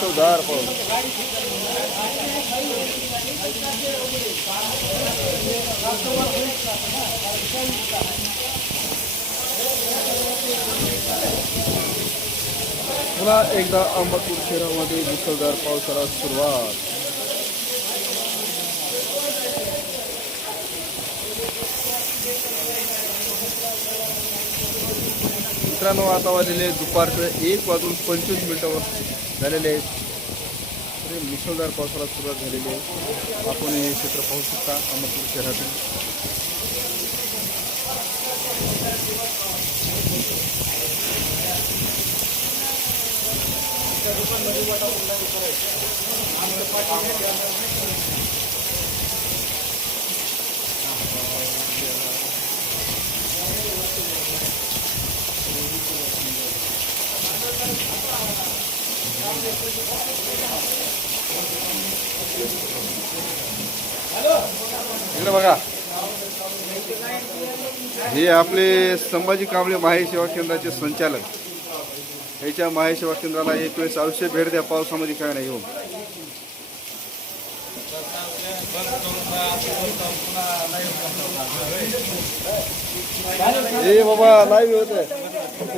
चौदार पाऊस हो. पुन्हा एकदा अंबापूर शहरामध्ये मुसळधार पावसाला सुरुवात. मित्रांनो आता वाजलेले दुपारचं एक वाजून पंचवीस मिनिटावर झालेले आहेत तरी मुसळधार पावसाला सुरुवात झालेली आहे आपण हे चित्र पाहू शकता अहमदपूर शहरातील इकडे बघा. हे आपले संभाजी कांबळे माहे सेवा केंद्राचे संचालक. याच्या माहे सेवा केंद्राला एक वेळेस अवश्य भेट द्या पावसामध्ये काय नाही येऊन हे बाबा लाईव्ह होत आहे